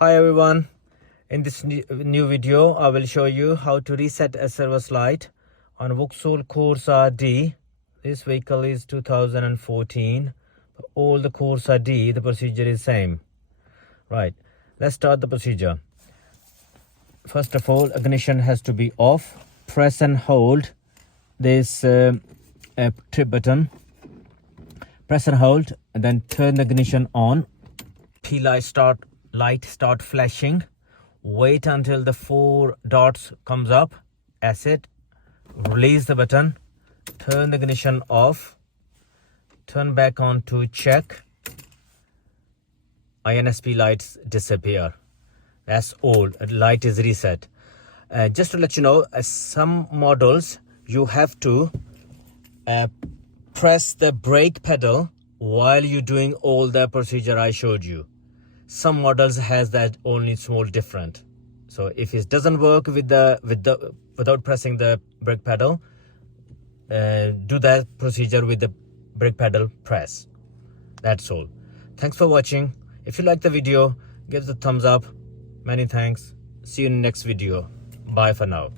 Hi everyone, in this new video I will show you how to reset a service light on Vauxhall Corsa D. This vehicle is 2014. All the Corsa D, the procedure is same. Right, let's start the procedure. First of all, ignition has to be off. Press and hold this trip button. Press and hold and then turn the ignition on. P light start flashing. Wait until the 4 dots comes up. That's it. Release the button. Turn the ignition off. Turn back on to check. Insp lights disappear. That's all. The light is reset. Just to let you know, some models you have to press the brake pedal while you're doing all the procedure I showed you. Some models has that only small different. So if it doesn't work without pressing the brake pedal, do that procedure with the brake pedal press. That's all. Thanks for watching. If you like the video, give the thumbs up. Many thanks. See you in the next video. Bye for now.